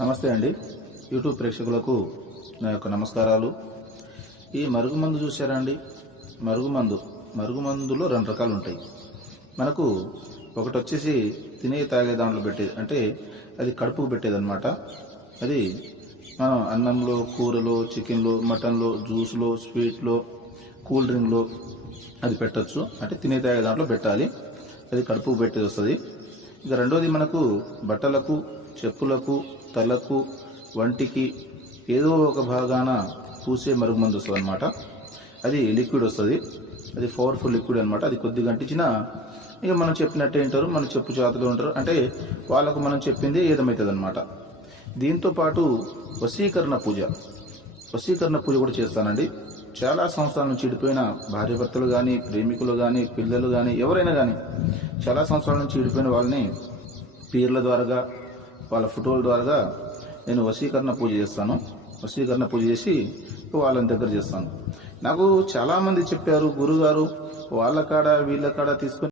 నమస్తే అండి. యూట్యూబ్ ప్రేక్షకులకు నా యొక్క నమస్కారాలు. ఈ మరుగుమందు చూసారా అండి? మరుగుమందులో రెండు రకాలు ఉంటాయి. మనకు ఒకటి వచ్చేసి తినే తాగే దాంట్లో పెట్టేది, అంటే అది కడుపుకు పెట్టేదన్నమాట. అది మనం అన్నంలో, కూరలో, చికెన్లో, మటన్లో, జ్యూస్లో, స్వీట్లో, కూల్ డ్రింక్లో అది పెట్టచ్చు. అంటే తినే తాగే దాంట్లో పెట్టాలి. అది కడుపుకు పెట్టేది వస్తుంది. ఇక రెండోది మనకు బట్టలకు, చెప్పులకు, తలకు, వంటికి ఏదో ఒక భాగాన పూసే మరుగుమందు వస్తుంది అనమాట. అది లిక్విడ్ వస్తుంది. అది పవర్ఫుల్ లిక్విడ్ అనమాట. అది కొద్దిగా అంటించినా ఇక మనం చెప్పినట్టే వింటారు, మన చెప్పు చేతులు ఉంటారు. అంటే వాళ్ళకు మనం చెప్పింది ఏదమవుతుంది అనమాట. దీంతో పాటు వశీకరణ పూజ కూడా చేస్తానండి. చాలా సంవత్సరాల నుంచి చెడిపోయిన భార్యాభర్తలు కానీ, ప్రేమికులు కానీ, పిల్లలు కానీ, ఎవరైనా కానీ చాలా సంవత్సరాల నుంచి చెడిపోయిన వాళ్ళని పీర్ల ద్వారా, వాళ్ళ ఫోటోల ద్వారా నేను వశీకరణ పూజ చేస్తాను. వశీకరణ పూజ చేసి వాళ్ళని దగ్గర చేస్తాను. నాకు చాలామంది చెప్పారు, గురుగారు వాళ్ళ కాడ వీళ్ళ కాడ తీసుకొని